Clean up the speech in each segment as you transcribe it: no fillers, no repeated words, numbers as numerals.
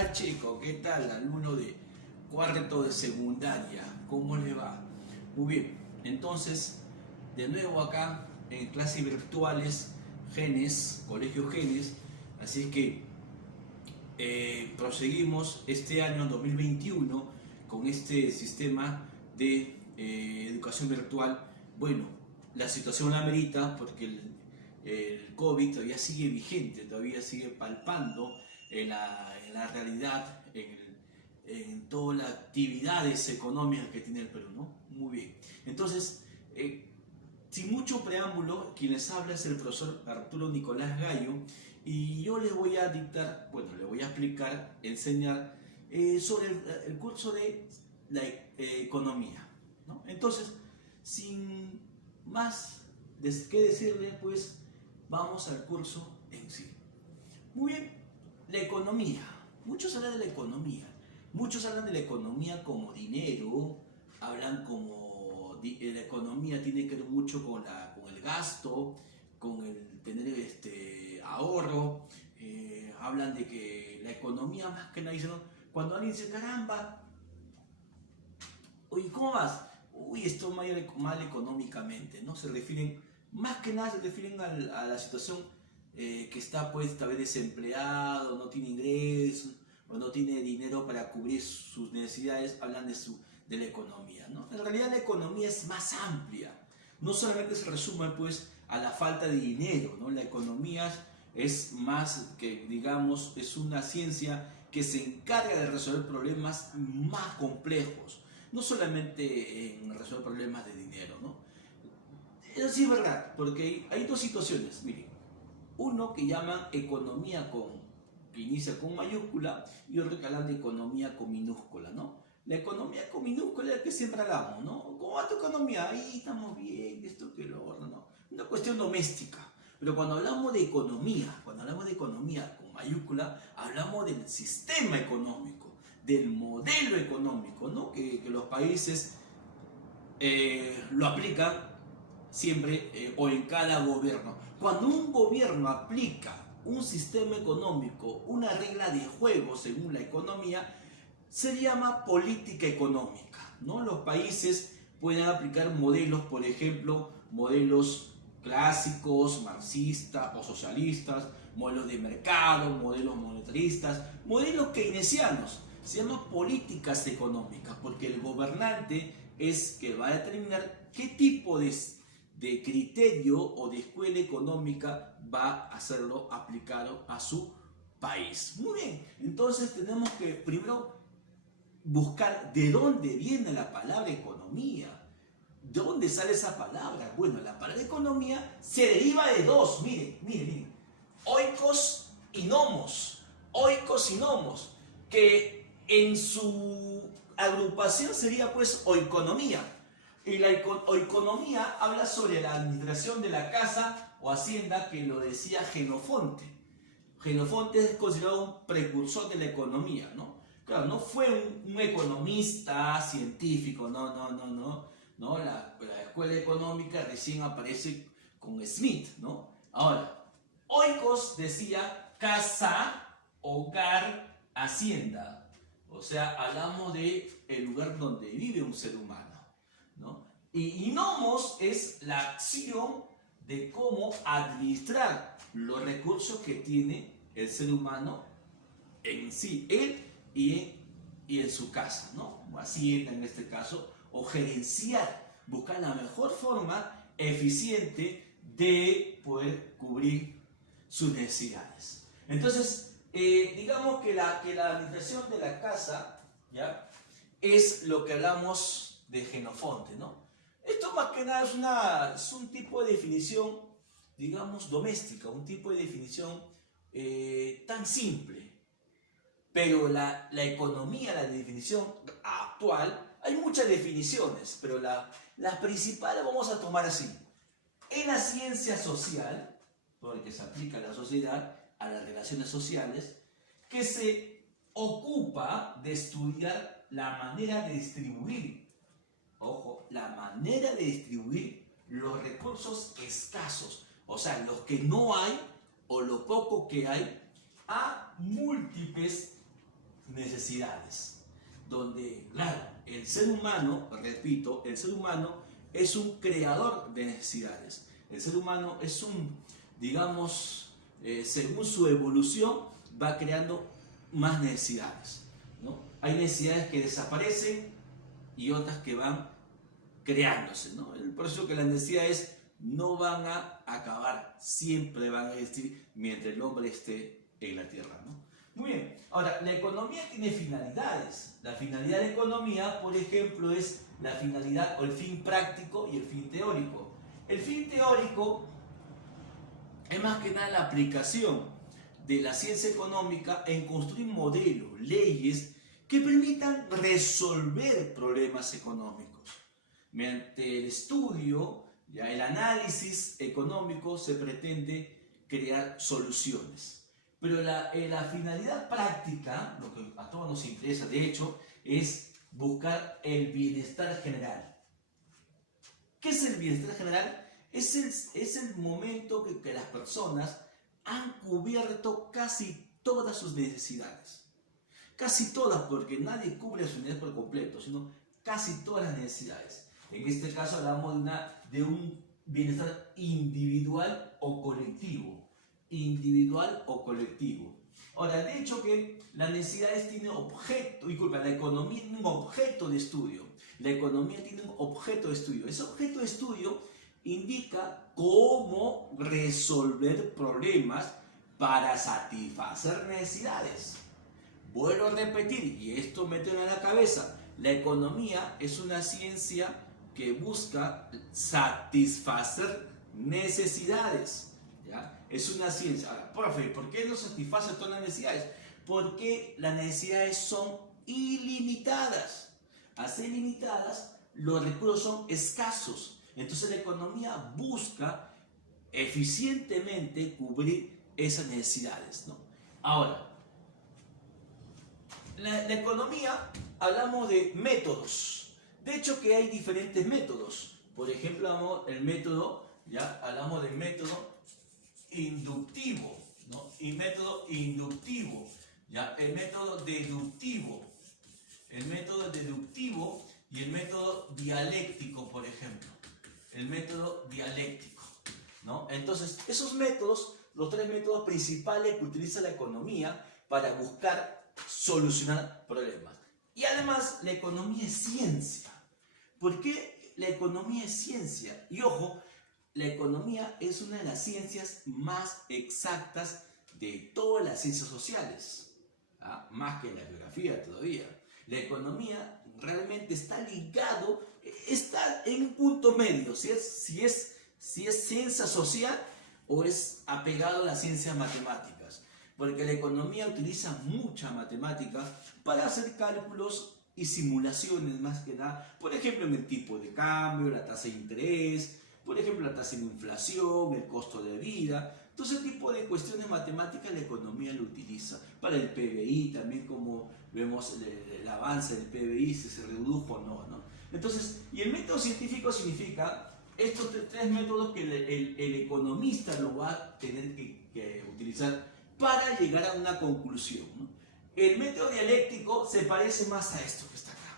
tal, chico? ¿Qué tal, alumno de cuarto de secundaria? ¿Cómo le va? Muy bien, entonces, de nuevo acá en clases virtuales, Genes, Colegio Genes, así que proseguimos este año 2021 con este sistema de educación virtual. Bueno, la situación la amerita porque el COVID todavía sigue vigente, todavía sigue palpando en la realidad, en todas las actividades económicas que tiene el Perú, ¿no? Muy bien. Entonces, sin mucho preámbulo, quien les habla es el profesor Arturo Nicolás Gallo y yo les voy a dictar, bueno, les voy a explicar, enseñar sobre el curso de la economía, ¿no? Entonces, sin más que decirles, pues vamos al curso en sí. Muy bien, la economía. Muchos hablan de la economía. Muchos hablan de la economía como dinero, hablan como la economía tiene que ver mucho con el gasto, con el tener ahorro. Hablan de que la economía más que nada dicen, ¿no? Cuando alguien dice, caramba, oye, ¿cómo vas? Uy, estoy mal económicamente, ¿no? Se refieren, más que nada se refieren a la situación que está pues tal vez desempleado, no tiene ingresos, o no tiene dinero para cubrir sus necesidades, hablan de la economía, ¿no? En realidad la economía es más amplia, no solamente se resume pues a la falta de dinero, ¿no? La economía es más que, digamos, es una ciencia que se encarga de resolver problemas más complejos, no solamente en resolver problemas de dinero, ¿no? Eso sí es verdad, porque hay dos situaciones, miren, uno que llaman economía que inicia con mayúscula y otro que hablan de economía con minúscula, ¿no? La economía con minúscula es la que siempre hablamos, ¿no? ¿Cómo va tu economía? Ahí estamos bien, esto que lo otro, ¿no? Una cuestión doméstica. Pero cuando hablamos de economía con mayúscula, hablamos del sistema económico, del modelo económico, ¿no? Que los países lo aplican siempre o en cada gobierno. Cuando un gobierno aplica un sistema económico, una regla de juego según la economía, se llama política económica, ¿no? Los países pueden aplicar modelos, por ejemplo, modelos clásicos, marxistas o socialistas, modelos de mercado, modelos monetaristas, modelos keynesianos. Se llaman políticas económicas porque el gobernante es que va a determinar qué tipo de criterio o de escuela económica va a hacerlo aplicado a su país. Muy bien, entonces tenemos que primero buscar de dónde viene la palabra economía. ¿De dónde sale esa palabra? Bueno, la palabra economía se deriva de dos, miren, oikos y nomos, que en su agrupación sería pues oikonomía. Y la oikonomía habla sobre la administración de la casa o hacienda, que lo decía Jenofonte. Jenofonte es considerado un precursor de la economía, ¿no? Claro, no fue un economista científico, no, la escuela económica recién aparece con Smith, ¿no? Ahora, oikos decía casa, hogar, hacienda. O sea, hablamos de el lugar donde vive un ser humano, ¿no? Y nomos es la acción de cómo administrar los recursos que tiene el ser humano en sí, él y en su casa, ¿no? O hacienda en este caso, o gerenciar, buscar la mejor forma eficiente de poder cubrir sus necesidades. Entonces, digamos que la administración de la casa, ¿ya?, es lo que hablamos de Jenofonte, ¿no? Esto más que nada es un tipo de definición, digamos, doméstica, un tipo de definición tan simple. Pero la economía, la definición actual, hay muchas definiciones, pero las principales vamos a tomar así. En la ciencia social, porque se aplica a la sociedad, a las relaciones sociales, que se ocupa de estudiar la manera de distribuir, ojo, la manera de distribuir los recursos escasos, o sea, los que no hay o lo poco que hay, a múltiples necesidades, donde, claro, el ser humano, repito, el ser humano es un creador de necesidades. El ser humano es un, digamos, según su evolución, va creando más necesidades, ¿no? Hay necesidades que desaparecen y otras que van creándose, ¿no? Por eso que las necesidades no van a acabar, siempre van a existir mientras el hombre esté en la tierra, ¿no? Muy bien, ahora, la economía tiene finalidades. La finalidad de la economía, por ejemplo, es la finalidad o el fin práctico y el fin teórico. El fin teórico es más que nada la aplicación de la ciencia económica en construir modelos, leyes que permitan resolver problemas económicos. Mediante el estudio, ya el análisis económico, se pretende crear soluciones. Pero la finalidad práctica, lo que a todos nos interesa, de hecho, es buscar el bienestar general. ¿Qué es el bienestar general? Es el momento que las personas han cubierto casi todas sus necesidades. Casi todas, porque nadie cubre sus necesidades por completo, sino casi todas las necesidades. En este caso hablamos de un bienestar individual o colectivo. Individual o colectivo. Ahora, de hecho que las necesidades tienen objeto, la economía tiene un objeto de estudio. La economía tiene un objeto de estudio. Ese objeto de estudio indica cómo resolver problemas para satisfacer necesidades. Vuelvo a repetir, y esto mételo en la cabeza, la economía es una ciencia que busca satisfacer necesidades, ¿ya? Es una ciencia. Ahora, profe, ¿por qué no satisface todas las necesidades? Porque las necesidades son ilimitadas. Al ser ilimitadas, los recursos son escasos. Entonces la economía busca eficientemente cubrir esas necesidades, ¿no? Ahora, la economía, hablamos de métodos. De hecho que hay diferentes métodos. Por ejemplo, el método, ya hablamos del método inductivo, ¿no? Y método inductivo, ¿ya? El método deductivo y el método dialéctico, por ejemplo. El método dialéctico, ¿no? Entonces, esos métodos, los tres métodos principales que utiliza la economía para buscar solucionar problemas. Y además, la economía es ciencia. ¿Por qué la economía es ciencia? Y ojo, la economía es una de las ciencias más exactas de todas las ciencias sociales, ¿ah? Más que la geografía todavía. La economía realmente está ligado, está en un punto medio, si es ciencia social o es apegado a las ciencias matemáticas, porque la economía utiliza mucha matemática para hacer cálculos y simulaciones más que nada, por ejemplo en el tipo de cambio, la tasa de interés, por ejemplo la tasa de inflación, el costo de vida. Todo ese tipo de cuestiones matemáticas la economía lo utiliza. Para el PBI también, como vemos el avance del PBI, si se redujo o no, ¿no? Entonces, y el método científico significa estos tres métodos que el economista lo va a tener que utilizar para llegar a una conclusión, ¿no? El método dialéctico se parece más a esto que está acá,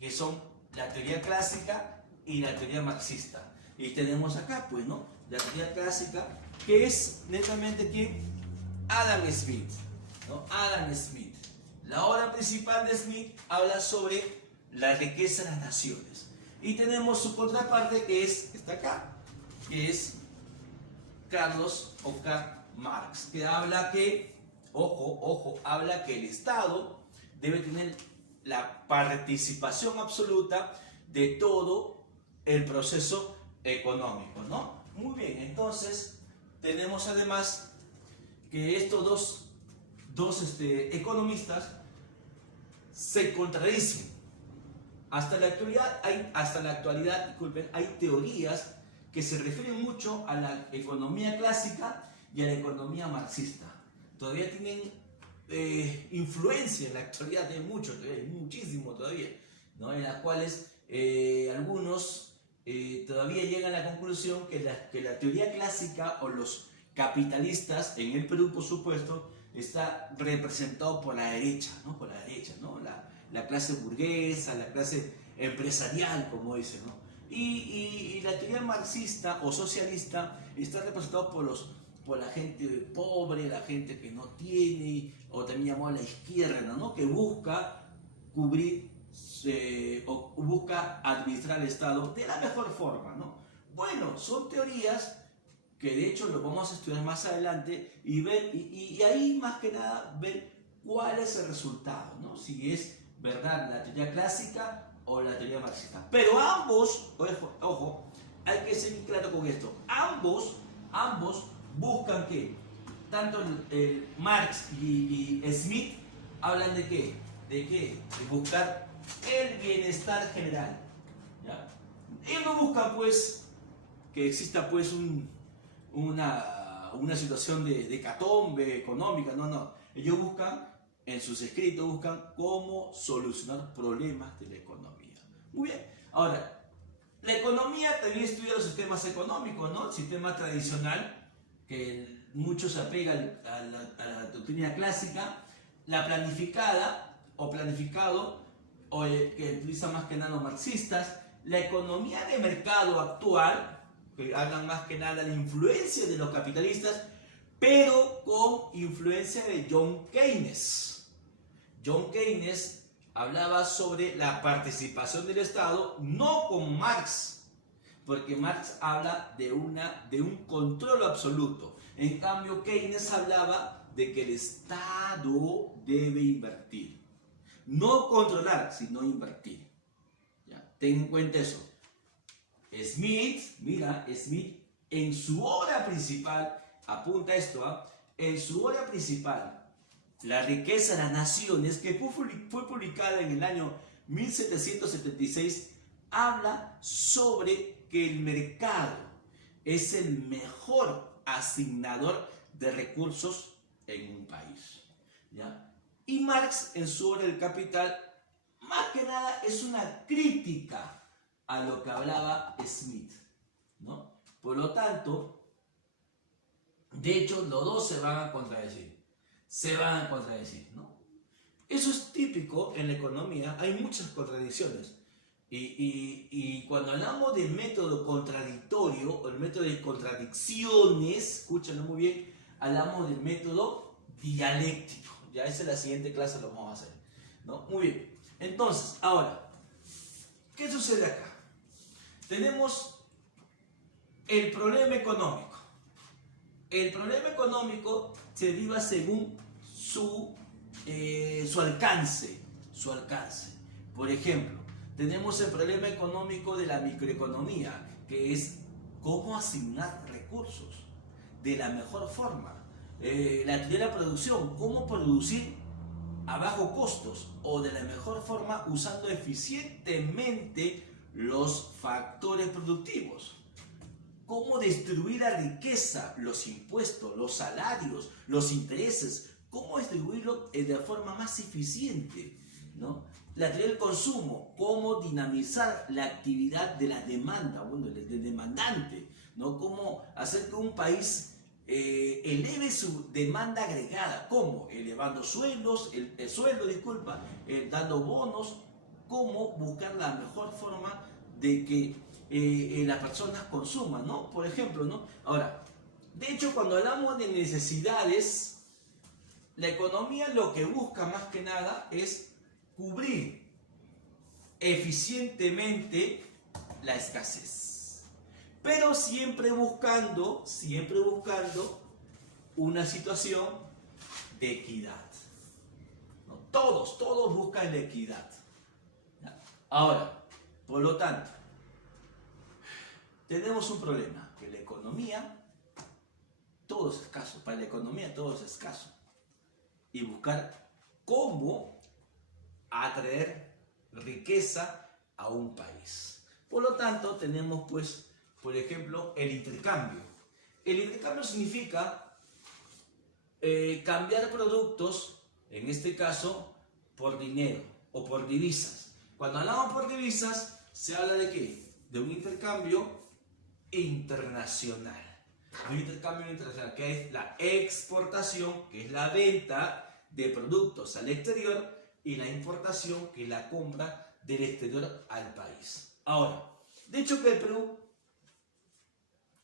que son la teoría clásica y la teoría marxista. Y tenemos acá, pues, ¿no? La teoría clásica, que es netamente que Adam Smith, ¿no? Adam Smith. La obra principal de Smith habla sobre la riqueza de las naciones. Y tenemos su contraparte que está acá, que es Karl Marx, que habla que, habla que el Estado debe tener la participación absoluta de todo el proceso económico, ¿no? Muy bien, entonces tenemos además que estos dos economistas se contradicen. Hasta la actualidad, hay teorías que se refieren mucho a la economía clásica y a la economía marxista. Todavía tienen influencia en la actualidad, hay muchísimo todavía, ¿no? En las cuales algunos todavía llegan a la conclusión que la teoría clásica o los capitalistas, en el Perú por supuesto, está representado por la derecha, ¿no? Por la derecha, ¿no? La clase burguesa, la clase empresarial, como dicen, ¿no? Y la teoría marxista o socialista está representada por la gente pobre, la gente que no tiene, o también llamada la izquierda, ¿no? Que busca cubrir o busca administrar el Estado de la mejor forma, ¿no? Bueno, son teorías que de hecho lo vamos a estudiar más adelante y ver, y ahí más que nada ver cuál es el resultado, ¿no? Si es verdad la teoría clásica o la teoría marxista. Pero ambos, ojo, hay que ser claro con esto, ambos buscan que tanto el Marx y Smith hablan de qué, de buscar el bienestar general, ¿ya? Ellos no buscan pues que exista pues una situación de hecatombe económica, no. Ellos buscan, en sus escritos, buscan cómo solucionar problemas de la economía. Muy bien. Ahora, la economía también estudia los sistemas económicos, ¿no? El sistema tradicional, que muchos se apegan a la doctrina clásica, la planificada o planificado, que utilizan más que nada los marxistas, la economía de mercado actual, que hablan más que nada de la influencia de los capitalistas, pero con influencia de John Keynes. John Keynes hablaba sobre la participación del Estado, no con Marx, porque Marx habla de un control absoluto. En cambio, Keynes hablaba de que el Estado debe invertir. No controlar, sino invertir. ¿Ya? Ten en cuenta eso. Smith en su obra principal, apunta esto, en su obra principal, La riqueza de las naciones, que fue publicada en el año 1776, habla sobre que el mercado es el mejor asignador de recursos en un país, ¿ya? Y Marx, en su obra El Capital, más que nada es una crítica a lo que hablaba Smith, ¿no? Por lo tanto, de hecho, los dos se van a contradecir. ¿No? Eso es típico en la economía, hay muchas contradicciones. Y cuando hablamos del método contradictorio, o el método de contradicciones, escúchenlo muy bien, hablamos del método dialéctico. Ya esa es la siguiente clase, lo vamos a hacer, ¿no? Muy bien. Entonces, ahora, ¿qué sucede acá? Tenemos el problema económico. El problema económico se deriva según su alcance. Por ejemplo, tenemos el problema económico de la microeconomía, que es cómo asignar recursos de la mejor forma. La teoría de la producción, cómo producir a bajo costos o de la mejor forma usando eficientemente los factores productivos. Cómo distribuir la riqueza, los impuestos, los salarios, los intereses, cómo distribuirlo de forma más eficiente, ¿no? La teoría del consumo, cómo dinamizar la actividad de la demanda, del demandante, ¿no? Cómo hacer que un país eleve su demanda agregada, ¿cómo? Elevando sueldos, dando bonos, cómo buscar la mejor forma de que las personas consuman, ¿no? Por ejemplo, ¿no? Ahora, de hecho, cuando hablamos de necesidades, la economía lo que busca más que nada es cubrir eficientemente la escasez, pero siempre buscando una situación de equidad, ¿no? Todos buscan la equidad, ¿ya? Ahora, por lo tanto, tenemos un problema, que la economía, todo es escaso, para la economía todo es escaso, y buscar cómo atraer riqueza a un país. Por lo tanto, tenemos pues, por ejemplo, el intercambio. El intercambio significa cambiar productos, en este caso, por dinero o por divisas. Cuando hablamos por divisas, se habla de ¿qué? De un intercambio internacional. de intercambio internacional, que es la exportación, que es la venta de productos al exterior, y la importación, que es la compra del exterior al país. Ahora, de hecho que el Perú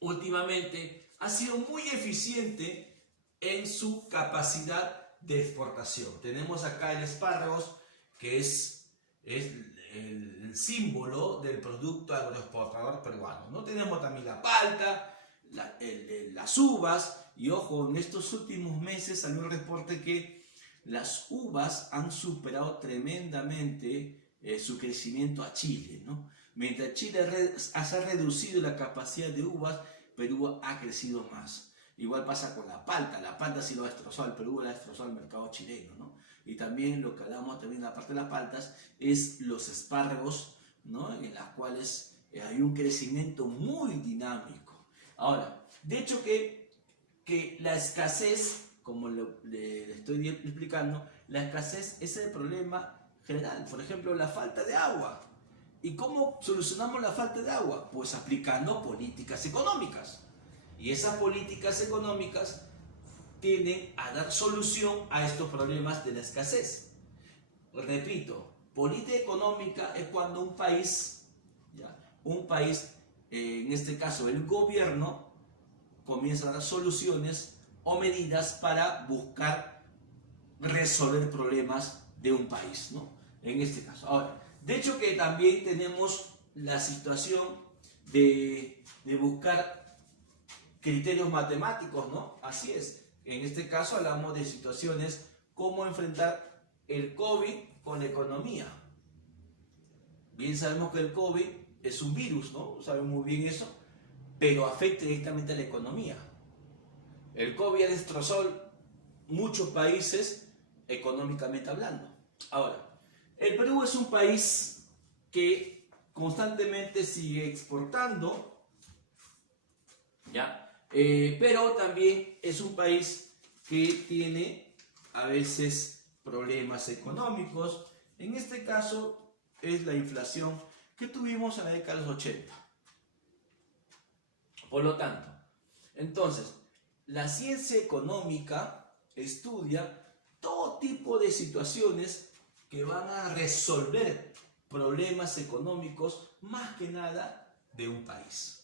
últimamente ha sido muy eficiente en su capacidad de exportación. Tenemos acá el espárragos, que es el símbolo del producto agroexportador peruano, ¿no? Tenemos también la palta, las uvas, y ojo, en estos últimos meses salió un reporte que las uvas han superado tremendamente su crecimiento a Chile, ¿no? Mientras Chile ha reducido la capacidad de uvas, Perú ha crecido más. Igual pasa con la palta sí lo ha destrozado el Perú, lo ha destrozado el mercado chileno, ¿no? Y también lo que hablamos también en la parte de las paltas es los espárragos, ¿no? En las cuales hay un crecimiento muy dinámico. Ahora, de hecho que la escasez, como le estoy explicando, la escasez es el problema general. Por ejemplo, la falta de agua. ¿Y cómo solucionamos la falta de agua? Pues aplicando políticas económicas. Y esas políticas económicas tienden a dar solución a estos problemas de la escasez. Repito, política económica es cuando un país, en este caso el gobierno, comienza a dar soluciones o medidas para buscar resolver problemas de un país, ¿no? En este caso. Ahora, de hecho que también tenemos la situación de buscar criterios matemáticos, ¿no? Así es. En este caso hablamos de situaciones como enfrentar el COVID con la economía. Bien sabemos que el COVID es un virus, ¿no? Sabemos muy bien eso, pero afecta directamente a la economía. El COVID ha destrozado muchos países económicamente hablando. Ahora, el Perú es un país que constantemente sigue exportando, ¿ya? Pero también es un país que tiene a veces problemas económicos. En este caso es la inflación que tuvimos en la década de los 80. Por lo tanto, entonces, la ciencia económica estudia todo tipo de situaciones que van a resolver problemas económicos, más que nada de un país.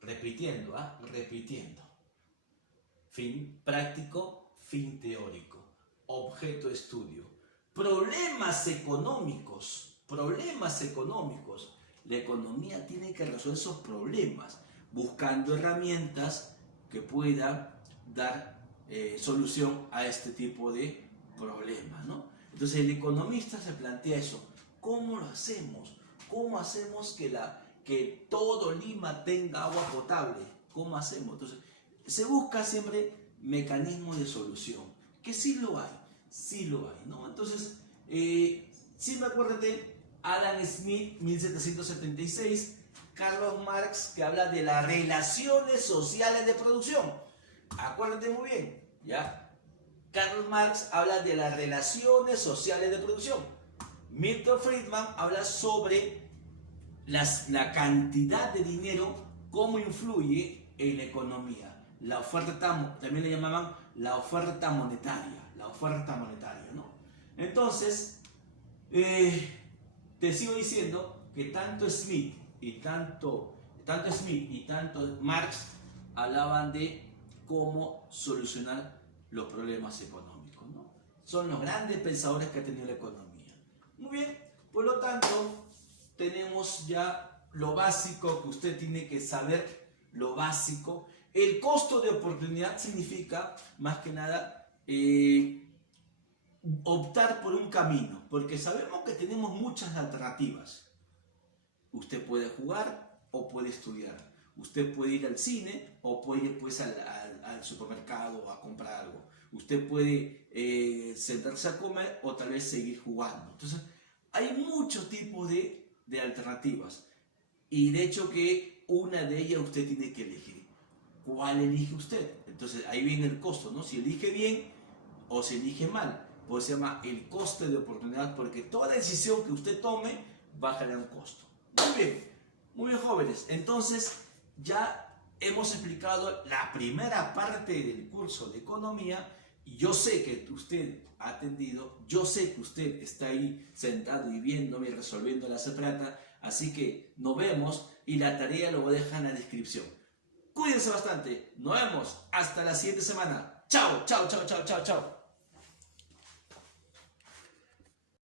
Repitiendo. Fin práctico, fin teórico. Objeto de estudio. Problemas económicos. La economía tiene que resolver esos problemas, buscando herramientas que puedan dar solución a este tipo de problemas, ¿no? Entonces el economista se plantea eso. ¿Cómo lo hacemos? ¿Cómo hacemos que todo Lima tenga agua potable? ¿Cómo hacemos? Entonces se busca siempre mecanismos de solución, que sí lo hay, ¿no? Entonces, siempre acuérdate, Adam Smith, 1776, Carlos Marx, que habla de las relaciones sociales de producción. Acuérdate muy bien, ¿ya? Carlos Marx habla de las relaciones sociales de producción. Milton Friedman habla sobre la cantidad de dinero, cómo influye en la economía. La oferta, también le llamaban la oferta monetaria, ¿no? Entonces, te sigo diciendo que tanto Smith y tanto Marx hablaban de cómo solucionar los problemas económicos, ¿no? Son los grandes pensadores que ha tenido la economía. Muy bien, por lo tanto, tenemos ya lo básico que usted tiene que saber, lo básico. El costo de oportunidad significa, más que nada, optar por un camino, porque sabemos que tenemos muchas alternativas. Usted puede jugar o puede estudiar. Usted puede ir al cine o puede ir pues al supermercado a comprar algo. Usted puede sentarse a comer o tal vez seguir jugando. Entonces, hay muchos tipos de alternativas. Y de hecho que una de ellas usted tiene que elegir. ¿Cuál elige usted? Entonces, ahí viene el costo, ¿no? Si elige bien o si elige mal. Pues se llama el coste de oportunidad, porque toda decisión que usted tome va a generar un costo. Muy bien jóvenes. Entonces, ya hemos explicado la primera parte del curso de economía y yo sé que usted ha atendido, yo sé que usted está ahí sentado y viéndome y resolviendo la plata, así que nos vemos y la tarea lo voy a dejar en la descripción. Cuídense bastante, nos vemos hasta la siguiente semana. Chao, chao, chao, chao, chao, chao.